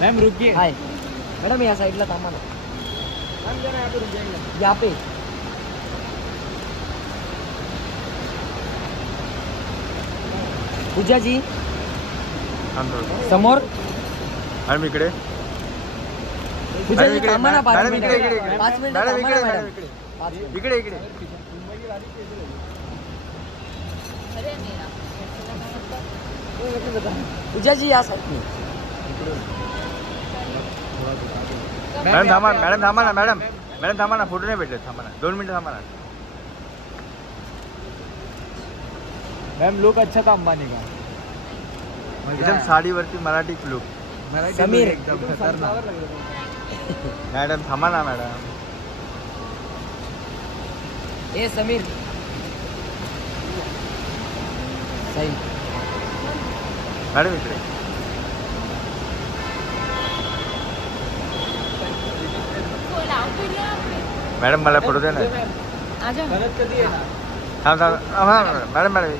Ma'am रुकिए। Hi madam, या साइडला थांबा ना। मैम जरा यहाँ पे रुक जाएंगे। यहाँ पे पूजा जी समोर। मॅडम इकडे, पूजा जी थांबा ना 5 मॅडम मिनिट, इकडे इकडे 5 मिनिट मॅडम थांबा इकडे, ना मॅडम मॅडम। 5 मिनिट। इकडे इकडे पूजा जी या साइड। मॅडम थांबा, मॅडम थांबा ना, मॅडम मॅडम थांबा ना, फोटो नाही भेटत, थांबा ना 2 मिनिटं थांबा ना। मैम लुक अच्छा था अंबानी का। एकदम साडीवरती मराठी लुक। समीर एकदम खतरनाक। मॅडम थांबा ना मॅडम। ए समीर सही। मॅडम इकडे, मॅडम मला फोटो द्या ना। गलत कर दिए ना। थांब थांब, मॅडम मॅडम